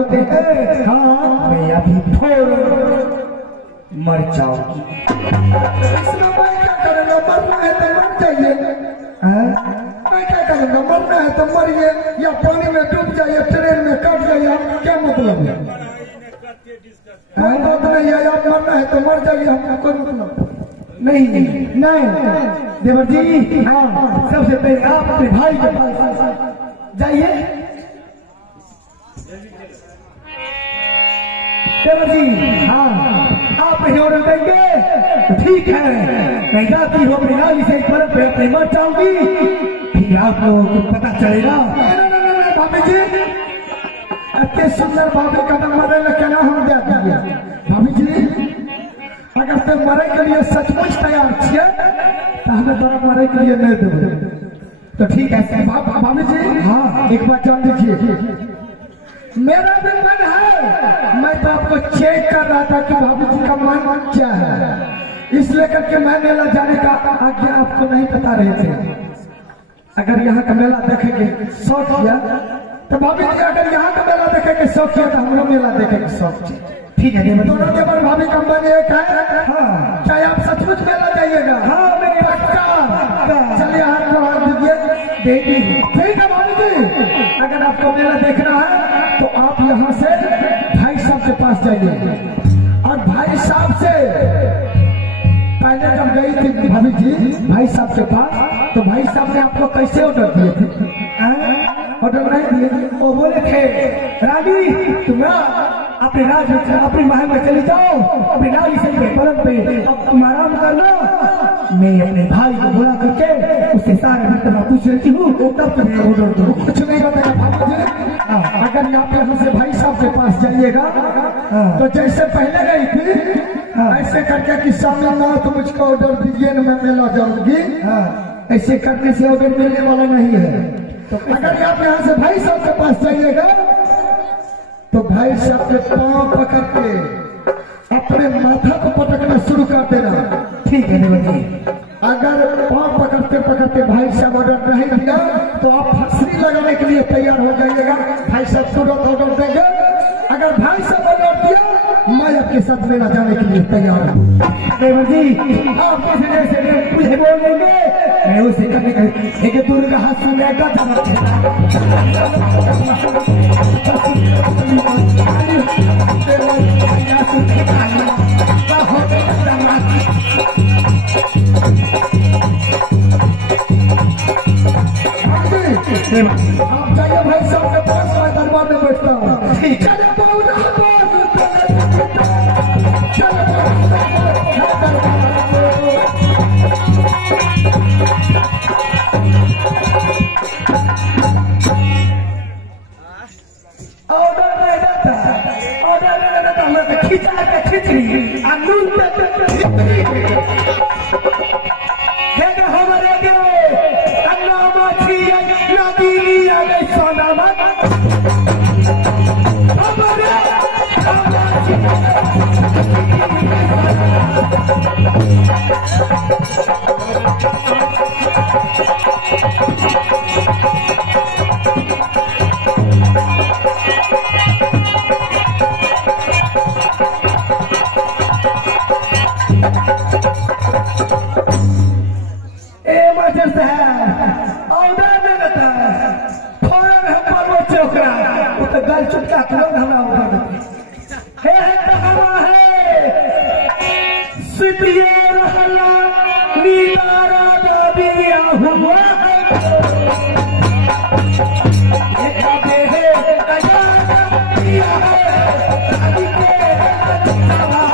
होते हैं। हाँ मैं अभी फौरन मर जाऊंगी। इसमें मैं क्या करूँगा? मरना है तो मर जाइए। मैं क्या करूँगा? मरना है तो मरिए, या पानी में डूब जाइए, ट्रेन में कट जाइए, क्या मतलब है? कोई बात नहीं है, आप मरना है तो मर जाइए, हमको कोई मतलब नहीं देवर जी। हाँ सबसे पहले आप अपने भाई के पास जाइए। देवर जी हाँ आप नहीं ऑर्डर देंगे तो ठीक है, मैं जाती हूँ अपनी नाली से इस बर्फ पे अपने मर जाऊंगी, फिर आप लोगों को पता चलेगा। भाभी जी इतने सुंदर भाभी का नंबर है, क्या हम दे दिए। भाभी जी अगर तो मरे के लिए सचमुच तैयार छे तो हमें तोरा मरे के लिए नहीं देवे। तो ठीक है भाभी जी। हाँ एक बात जान लीजिए, मेरा भी मन है, मैं तो आपको चेक कर रहा था कि भाभी जी का मन क्या है, इसलिए करके मैं मेला जाने का आज्ञा आपको नहीं बता रहे थे। अगर यहाँ का मेला देखेंगे शौक किया तो भाभी जी, अगर यहाँ का मेला देखेंगे शौक किया तो हमारा मेला देखेंगे शौक किया। ठीक है दोनों के मन भाभी का मन एक है। हाँ चाहे आप सचमुच मेला जाइएगा। हाँ मेरे पक्का। चलिए हाथ को हाथ दीजिए, दे दी। ठीक है भाभी जी। अगर आपको मेला देखना है तो आप यहाँ से भाई साहब के पास जाइए, और भाई साहब से पहले जब गई थी भाभी जी भाई साहब के पास, तो भाई साहब ने आपको कैसे ऑर्डर दिए थे? ऑर्डर नहीं दिए, वो बोले थे रानी तुम अपने राज में अपने महल में चले जाओ, अपने नाली से पलंग पे अब तुम आराम कर लो, मैं अपने भाई को बुला करके उससे सारे बर्तन पूछ लेती हूँ, तब तुम्हें ऑर्डर दो। कुछ नहीं बताया भाभी जी। अगर आप यहाँ से भाई साहब के पास जाइएगा तो जैसे पहले गई थी ऐसे करके कि सामने ना तो मुझको ऑर्डर दीजिए न मैं मेला जाऊंगी, ऐसे करने से ऑर्डर मिलने वाला नहीं है। तो अगर आप यहाँ से भाई साहब के पास जाइएगा तो भाई साहब के पांव पकड़ के अपने माथा को पटकना शुरू कर देना। ठीक है देवर जी। अगर पांव पकड़ते पकड़ते भाई साहब ऑर्डर नहीं दिया तो आप फंसरी लगाने के लिए तैयार हो जाइएगा। भाई साहब तुरंत ऑर्डर देंगे, अगर भाई साहब ऑर्डर दिया मैं आपके साथ मेला जाने के लिए तैयार हूँ। देवर जी आप जैसे मुझे बोलेंगे मैं उसे करने का एक दुर्गा हाथ सुनेगा आप जाइए भाई साहब के पास, मैं दरबार में बैठता हूँ। ठीक है खिचड़ी हमारे गल चुपका तुरंत हमरा ऊपर हे कहावा है सिपिया रहला नीलारा दाबिया हुआ है कबे है कया दिया है शादी के तवा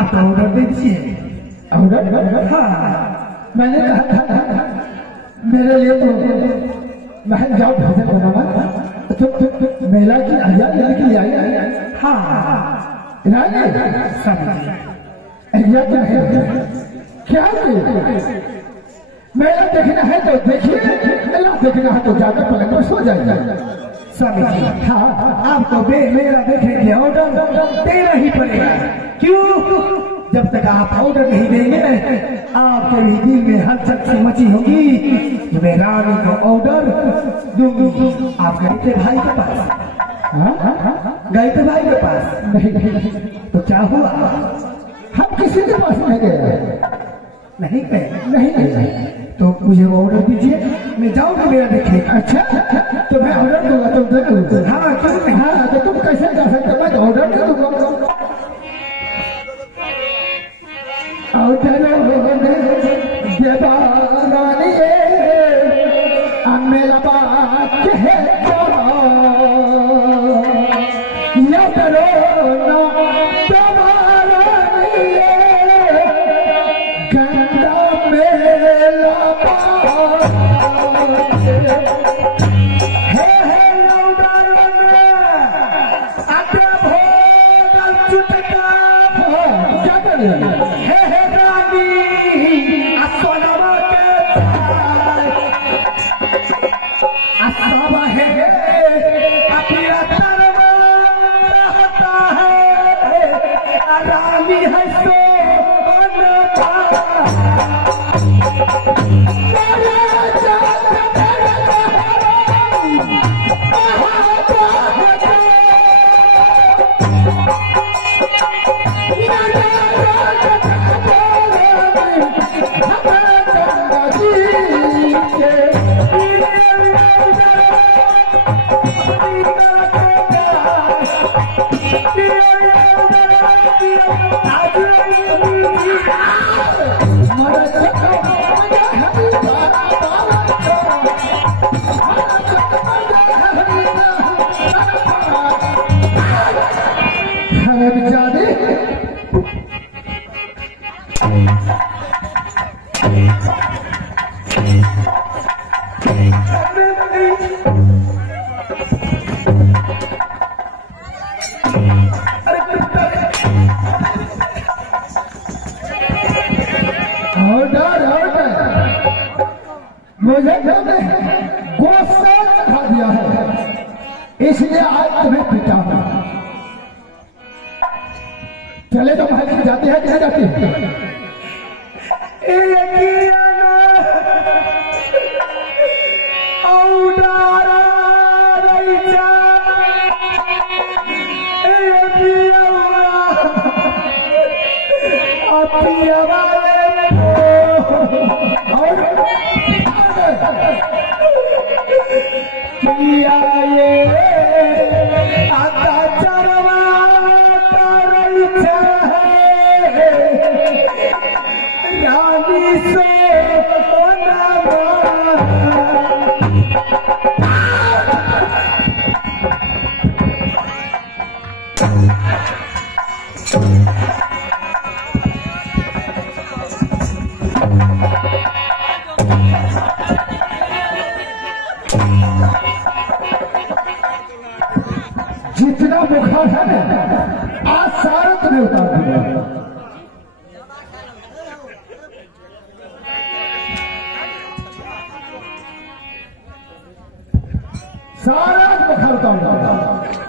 आप ऑर्डर दीजिए। ऑर्डर? हाँ, मैंने कहा था मेरे लिए तो महल जाओ भोजन बनावा तो मेला की आया लेने के लिए आई। हाँ क्या मेला देखना है तो देखिए, मेला देखना है तो जाकर पलंग पर सो जाइए। स्वामी जी, हाँ आपको मेला देखने के लिए ऑर्डर देना ही पड़ेगा। क्यों? जब तक आप ऑर्डर नहीं देंगे आपके भी दिल में हलचल सी मची होगी। मैं रानी को ऑर्डर दूंगी। आप गए थे भाई के पास? गए थे भाई के पास? नहीं। तो क्या हुआ? हम किसी के पास नहीं गए। नहीं गए? नहीं। तो मुझे ऑर्डर दीजिए, मैं जाऊंगा मेरा देखने। अच्छा, तो मैं ऑर्डर दूंगा, तुम दे दो। हाँ क्यों नहीं? हाँ तो तुम कैसे जा सकते? मैं ऑर्डर दे दूंगा। मेला बात है या करो गंगा मेला क्या कर मुझे तुमने गुस्सा चढ़ा दिया है, इसलिए आज तुम्हें पिटा हूं। चले तो महल में जाती है कि नहीं जाती है? जितना बुखार है ना आज सारा तुम्हें उतार दूंगा। सारा बुखार उतार दूंगा।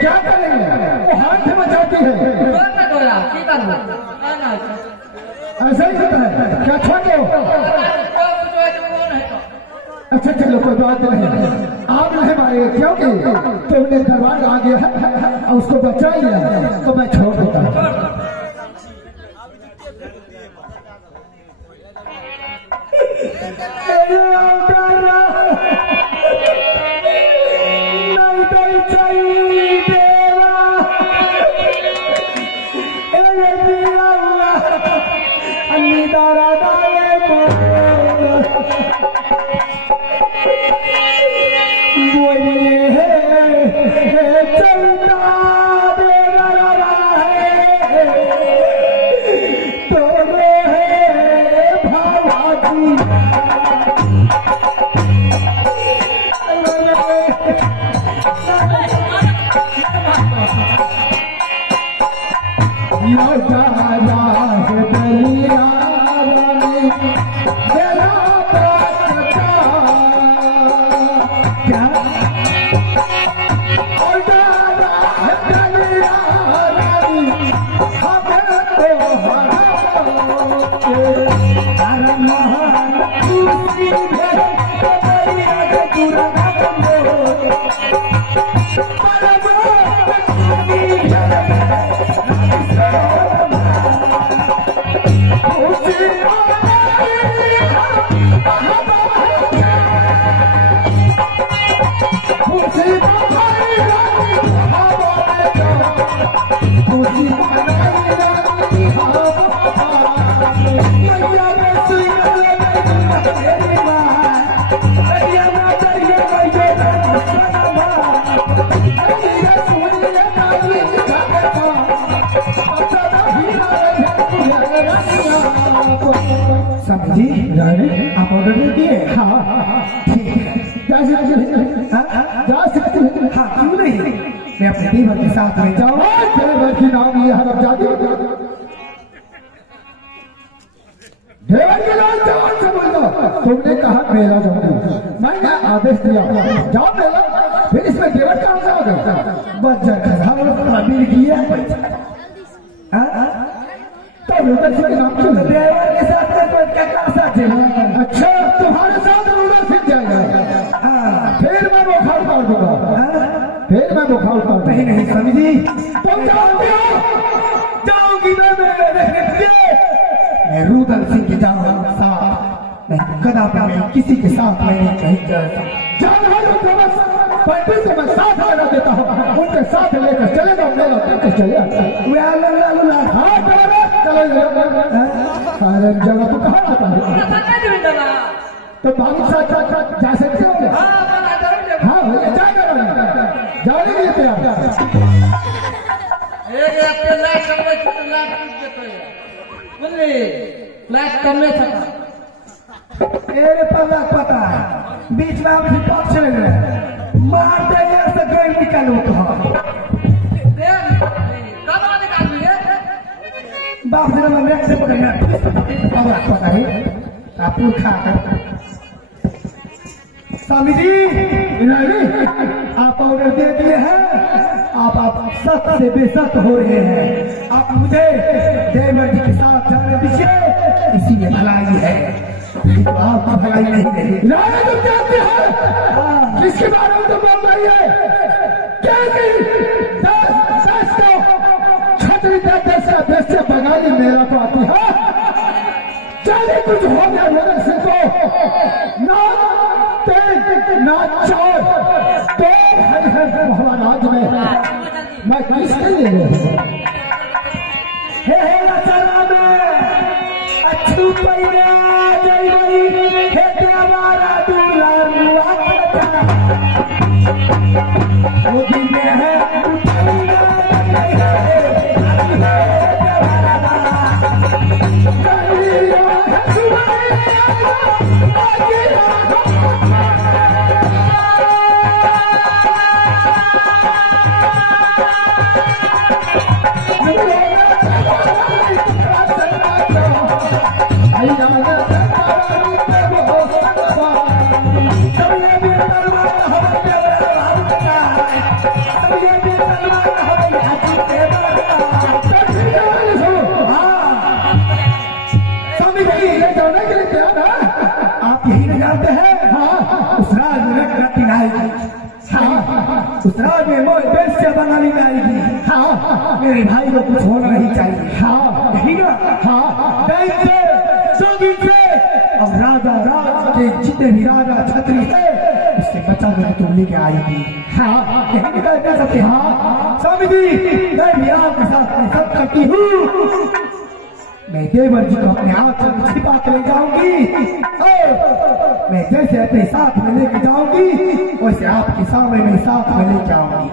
क्या करेंगे? वो हाथ में बचाती है। ऐसा ही होता है क्या? छोड़ दो। अच्छा चलो कोई बात नहीं, आप नहीं मारे क्योंकि तुमने दरबार आ गया है और उसको बचा लिया तो मैं छोड़ देता हूँ। जी आप ऑर्डर दे दिए? हाँ ठीक है, जा सकते हैं। हाँ क्यों नहीं, मैं अपने देवर के साथ ले जाऊँ। देवर की नाम ये हरफ जाती देवर के नाम जवान से बोल दो। तुमने कहा मेरा जाऊंगी, मैंने आदेश दिया जाओ मेरा, फिर इसमें देवर कहाँ से आ गया? बच जाकर मिल किया तो रुद्र सिंह के नाम क्यों? देवर के साथ क्या साथ है? अच्छा तुम्हारे साथ रुद्र सिंह जाएगा? फिर मैं बुखार उतार दूंगा। फिर मैं बुखार उतार नहीं नहीं स्वामी जी, तुम जाओगे? जाऊंगी मैं रुद्र सिंह के जाऊंगा साथ, मैं कदापि मैं किसी के साथ नहीं कहीं जाना है। पंडित से मैं साथ आना देता हूँ, उनके साथ लेकर चले जाओ, मेरा लेकर चले सारे जगह तो कहाँ आता है? तो बाबू साथ जा सकते हो? हाँ भैया जाएगा, जाने के लिए तैयार। पता है बीच में आप पक्ष मार देंगे से गई निकालो तो बाप जी ने से पकड़ना पता है आप खा कर। स्वामी जी आप ऑर्डर दे दिए हैं, आप सत से बेसत हो रहे हैं। आप मुझे देवर जी के साथ जाने दीजिए, इसी में भलाई है, आपका भलाई नहीं है। राजा तुम जानते हो किसके बारे में तुम बोल रही है? क्या छतरी देश से बंगाली मेरा को आती है। चले कुछ हो गया मेरे से तो ना तेज ना चोर तो महाराज में मैं किसके लिए हे रचना में अच्छू पैरा जय हे देवारा दुलार वो दिन में है जानते हैं उस राज में रत्न आएगी, उस राज में मोह वैश्य बनानी में आएगी। मेरे भाई को कुछ होना नहीं चाहिए। यही ना टाइम से 100 दिन से और राजा राज के जितने भी राजा छत्री है उससे बचा कर तुम लेके आएगी। यही कहते सकते। स्वामी जी मैं भी आपके साथ सब करती हूँ। मैं देवर जी को अपने हाथ से छिपा के ले जाऊंगी और मैं जैसे अपने साथ में लेके जाऊंगी वैसे आपके सामने में साथ में लेके आऊंगी।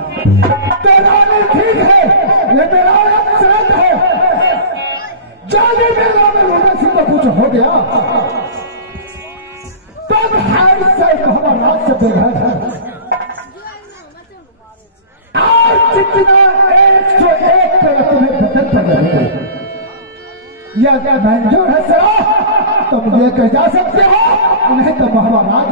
तेरा ठीक है, ये मेरा एक शर्त है। जाने मेला में रोना सिंह को कुछ हो गया तब हार से हमारा राज से बेघर है। आज जितना 101 तेरा तुम्हें बदल कर रहे या क्या मंजूर है सर? तुम लेकर जा सकते हो, नहीं तो महाराज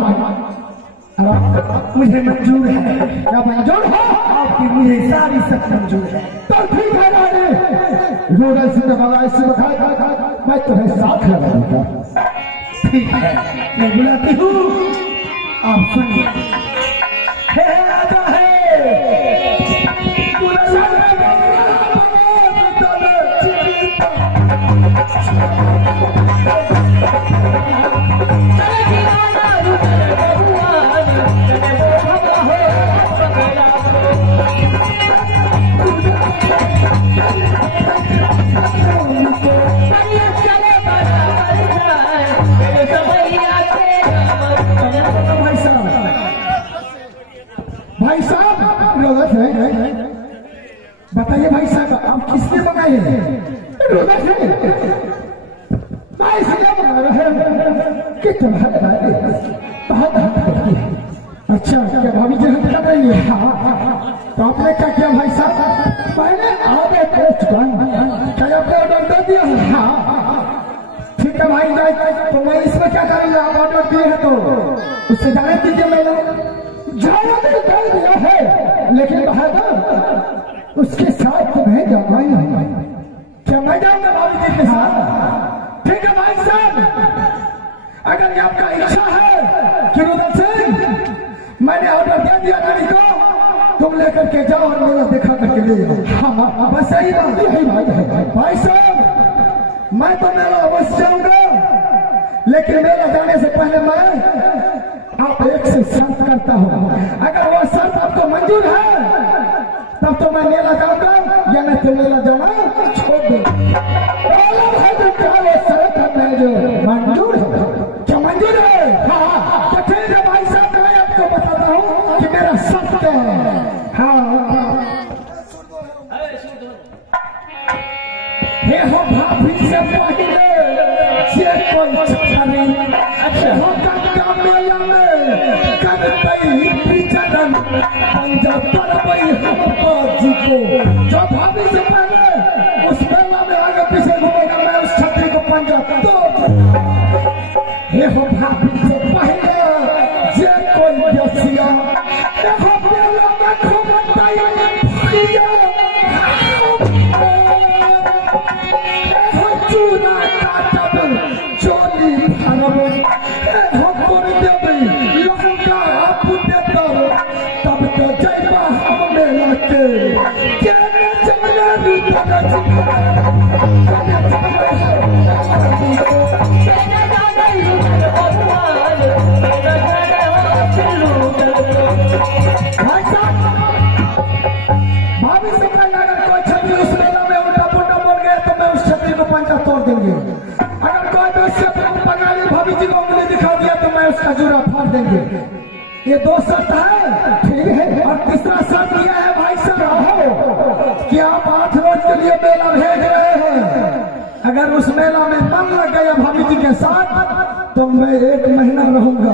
मुझे मंजूर है। क्या मंजूर है? आपकी मुझे सारी सब मंजूर है। तो ठीक है रानी, रूरल सिंह बाबा ऐसे बखा मैं तुम्हें साथ लगाऊंगा। ठीक है मैं बुलाती हूँ, आप सुनिए। हे राजा है भाई साहब बताइए भाई साहब आप किसने बनाए हैं? मैं इसलिए बना रहे हैं कि तुम्हारे बारे बहुत हद करती है। अच्छा क्या भाभी जी हद कर रही है? तो आपने क्या किया भाई साहब? मैंने आगे कर चुका हूं। क्या आपने ऑर्डर दे दिया? ठीक है भाई जाए तो मैं इसमें क्या करूंगा? आप ऑर्डर दिए हैं तो उससे जाने दीजिए। मैंने जाना तो कर दिया है लेकिन बहादुर उसके साथ तुम्हें जाना ही नहीं। क्या मैं जाऊंगा भाभी जी के साथ? ठीक है भाई साहब, अगर ये आपका इच्छा है कि रुदल सिंह मैंने ऑर्डर दे दिया रानी को, तुम लेकर के जाओ और मेला दिखा करके ले जाओ। बस यही बात यही बात है भाई साहब। मैं तो मेला अवश्य जाऊंगा लेकिन मेला जाने से पहले मैं आप एक से शर्त करता हूं। अगर वो शर्त आपको मंजूर है तब तो मैं मेला जाऊंगा या नहीं तो मेला जाना छोड़ दो। तो क्या वो शर्त है जो मंजूर है? क्या मंजूर है? तो ठीक है भाई साहब, मैं आपको बताता हूँ कि मेरा शर्त है। हे हो भाभी से पहले जे कोई छाने अच्छा हो का मेला में करते विचरण पंजा तरबई हम बाजी को। जो भाभी से पहले उस मेला में आगे पीछे घूमेगा मैं उस छतरी को पंजा तोड़। हे हो भाभी से पहले जे कोई व्यसिया देखो मेला में घूमता ही भैया चूना काटब चोली भरब हपुर देवी लंका पुण्य तब तब तो जयबा हम मेला के केने जाने भाभी से पहले अगर कोई छतरी उस मेला में उल्टा पुल्टा बन गया तो मैं उस छतरी को पंजा तोड़ देंगे। अगर कोई दोस्त बंगाली भाभी जी को उंगली दिखा दिया तो मैं उसका जूरा फाड़ देंगे। ये 2 शर्त है, ठीक है। और तीसरा शर्त यह है भाई साहब कि आप 8 रोज के लिए मेला भेज रहे हैं। अगर उस मेला में मन लग गया भाभी जी के साथ तो मैं 1 महीना रहूंगा।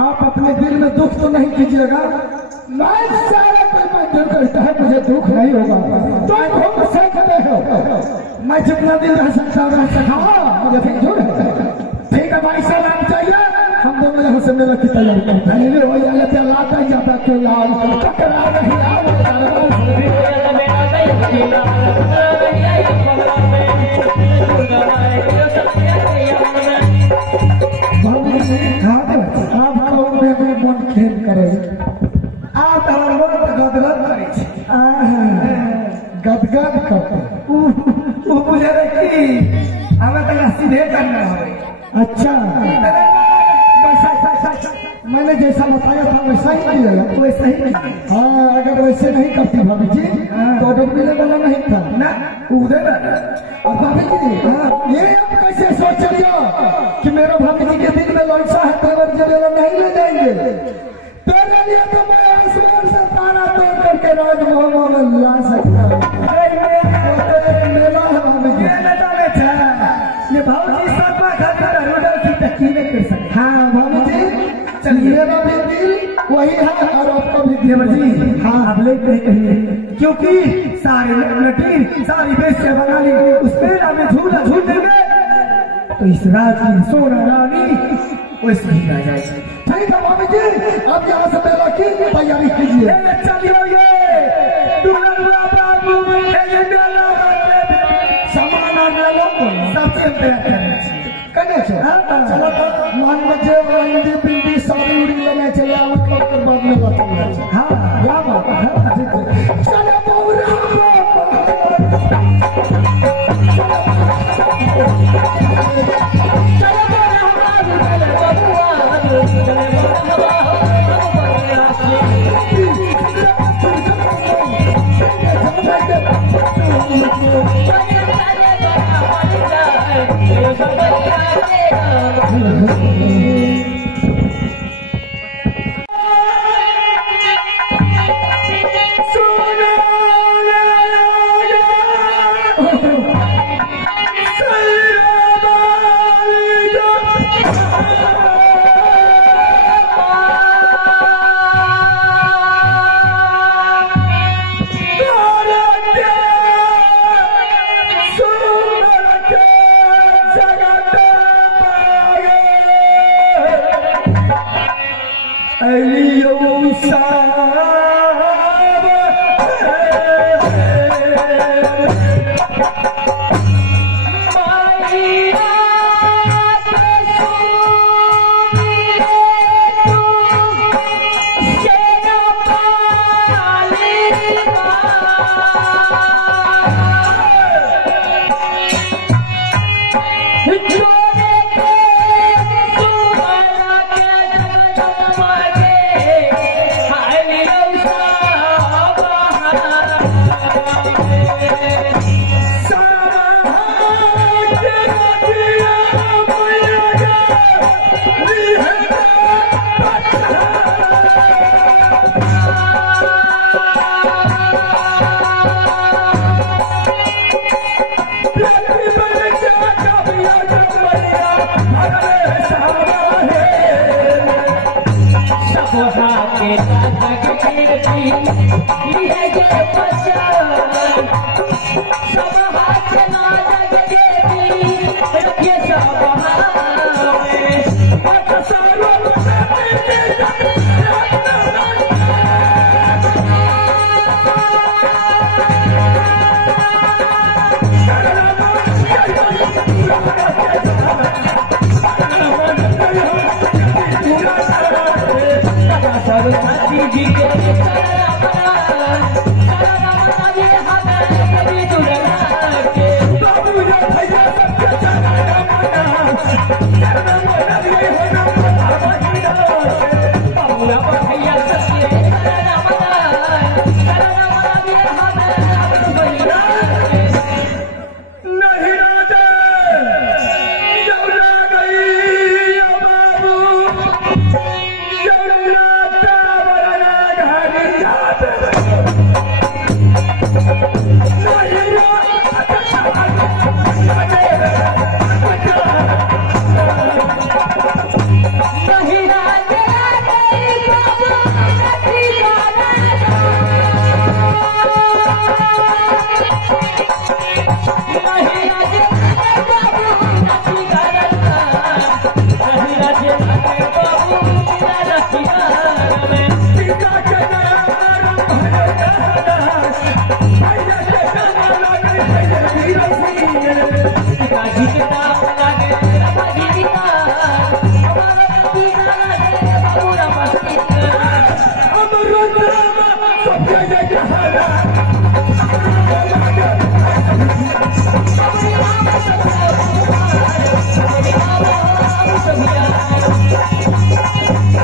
आप अपने दिल में दुख तो नहीं कीजिएगा। मैं सारा कोई मंजूर करता है, मुझे दुख नहीं होगा। तो घूम सकते हो, मैं जितना दिन रह सकता रह सका, मुझे मंजूर है। ठीक है भाई साहब, आप चाहिए हम दोनों यहाँ से मेला की तैयारी करते हैं। हो लाता जाता क्यों लाल टकरा नहीं हाँ मैंने जैसा बताया था वैसा ही किया। वैसा ही नहीं। हाँ, अगर वैसे नहीं करती भाभी जी तो ऑर्डर मिलने वाला नहीं था ना उधर। और भाभी जी ये आप कैसे सोच लिया कि मेरा भाभी जी के दिल में लालसा है तेवर जवेला नहीं ले जाएंगे? तेरे लिए तो मैं आसमान से तारा तोड़ करके राजमहल में ला सकता हूँ। मेला है भाभी जी। ये भाजी सातवा खातिर रुदल की तकीन कर सकते। हाँ भाभी जी, मेरा भी दिल वही है और आपका भी दिल जी। हाँ आप ले कहिए क्योंकि सारे नटी सारी बेस्ते बना ली उस मेला में झूला झूल देंगे तो इस रात की सोना रानी वैसे ही रह जाएगी। ठीक है भाभी जी, आप यहाँ से मेला की तैयारी कीजिए। चलिए ये सामान और मेला सबसे कने से चलो तो मान बजे अंडी बिंदी सारी उड़ी लेने चले आओ कर बाद में बताऊंगा। हाँ क्या बात है? चलो बहुरा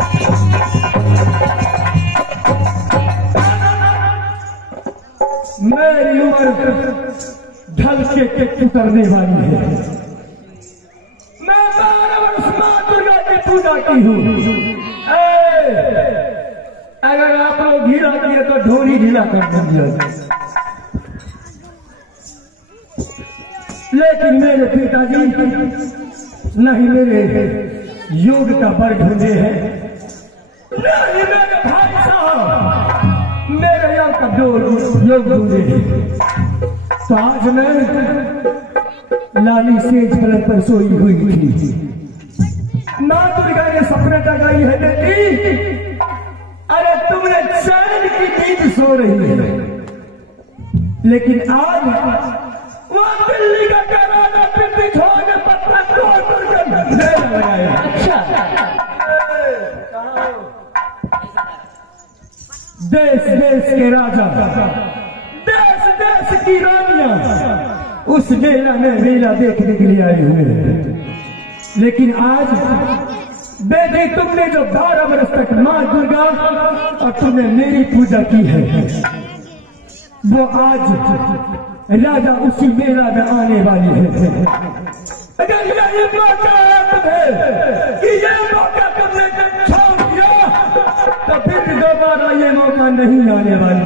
Thank you. एक उतरने वाली है। मैं 12 वर्ष मां दुर्गा की पूजा की हूँ। अगर आप लोग ढीला किए तो ढोरी ढीला कर दिया, लेकिन मेरे पिताजी नहीं मेरे योग का बर ढूंढे हैं, नहीं मेरे भाई साहब मेरे योग का योग ढूंढे हैं। तो आज मैं लाली सेज पलंग पर सोई हुई थी। मां दुर्गा ने सपना जगाई है बेटी, अरे तुमने चैन की नींद सो रही है, लेकिन आज वो दिल्ली का कराना पिंडी छोड़ के पत्ता तोड़ कर लगाया। अच्छा, देश देश के राजा, देश देश की रानियां उस मेला में मेला देखने के लिए आए हुए हैं, लेकिन आज बेटी तुमने जो 12 वर्ष तक मां दुर्गा और तुमने मेरी पूजा की है, वो आज राजा उसी मेला में आने वाली है। अगर यही मौका है कि ये मौका तुमने छोड़ दिया तो फिर दोबारा ये मौका नहीं आने वाला।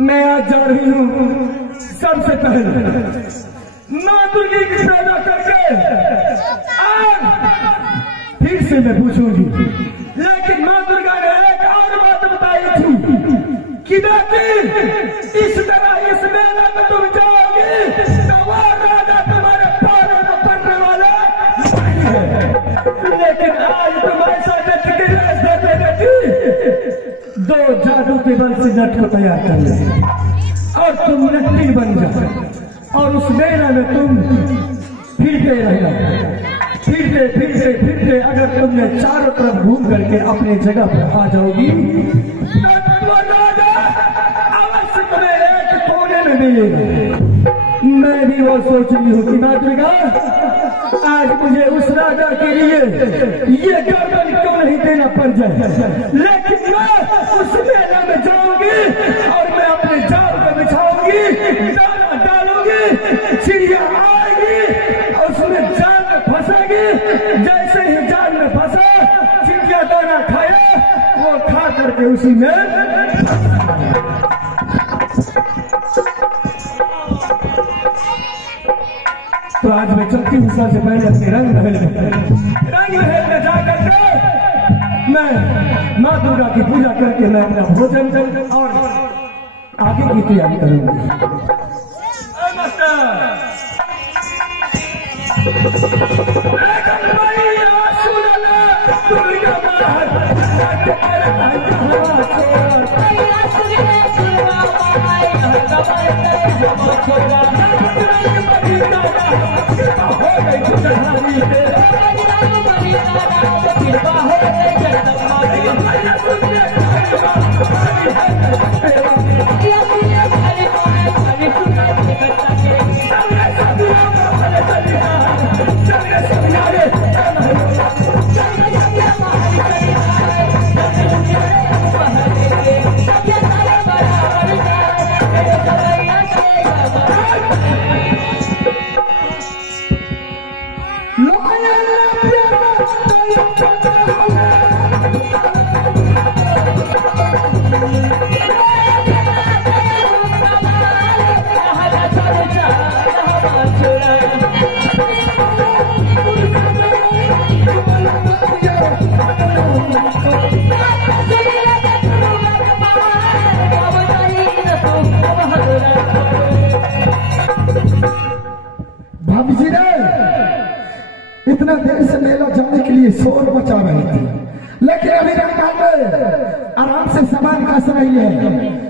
मैं आज जा रही हूँ, सबसे पहले मां दुर्गा की पूजा करके आज फिर से मैं पूछूंगी, लेकिन मां दुर्गा ने एक और बात बताई थी कि बेटी इस तरह इस मेला में तुम जाओगी तो वो राजा तुम्हारे पारे में पड़ने वाला नहीं है। लेकिन आज तुम ऐसा नट के देते बेटी, 2 जादू के बल से नट को तैयार कर ले और तुम नट्टी बन जाओ और उस मेला में तुम फिरते रहना। फिरते फिरते फिरते अगर तुमने चारों तरफ घूम करके अपने जगह पर आ जाओगी तो राजा अवश्य तुम्हें एक कोने में मिलेगा। मैं भी वो सोच रही हूँ कि मां दुर्गा आज मुझे उस राजा के लिए ये गर्दन क्यों नहीं देना पड़ जाए, लेकिन मैं उस मेला में जाऊंगी और मैं अपने जाल को बिछाऊंगी, दाना डालूंगी, चिड़िया आएगी और उसमें जाल में फंसेगी। जैसे ही जाल में फंसा चिड़िया दाना खाया, वो खा करके उसी में तो आज मैं चलती हूँ सबसे पहले अपने रंग महल में जाकर के मैं मां दुर्गा की पूजा करके मैं अपना भोजन और आगे की तैयारी करूंगी। भाभी जी ने इतना देर से मेला जाने के लिए शोर मचा रही थी, लेकिन अभी रंगमहल में आराम से सामान कस रही है।